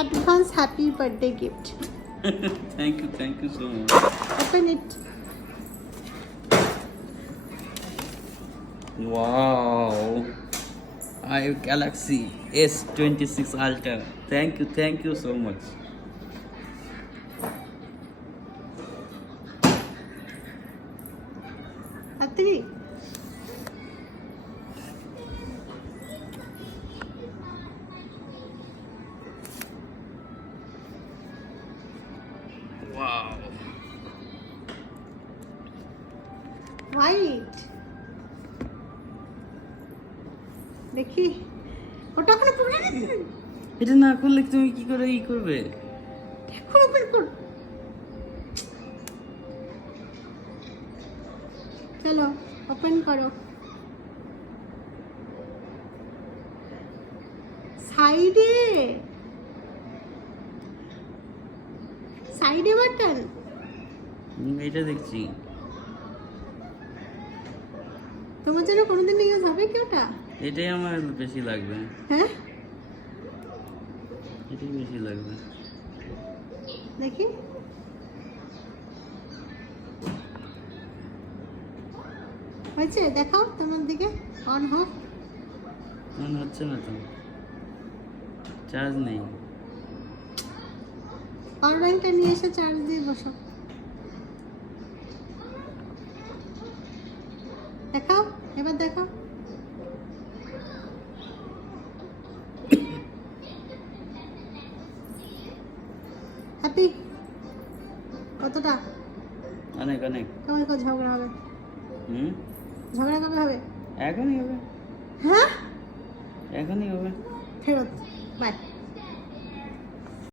advance happy birthday gift. Thank you so much. Open it. Wow, iPhone Galaxy S26 Ultra. Thank you so much. Hatri. Wow. White. দেখি ওটা ওখানে পড়ে গেছে। এটা না করলে তুমি কি করে করবে? এখন ওপেন কর। চলো ওপেন করো। সাইডে বাটন। এটা দেখছি। তোমার জন্য কোনোদিন ইউজ হবে কি ওটা? এটাই আমার বেশি লাগবে। হ্যাঁ এটাই বেশি লাগবে। দেখি হয়েছে, দেখাও তোমার দিকে। অন হোক। মনে হচ্ছে না তো, চার্জ নেই। পাওয়ার ব্যাংকটা নিয়ে এসে চার্জ দিয়ে বসো। দেখাও, এবার দেখাও। হ্যাপি কতটা? অনেক অনেক। কবে ঝগড়া হবে? ঝগড়া কবে হবে? এখনই হবে, হ্যাঁ এখনই হবে। ফেরত। বাই।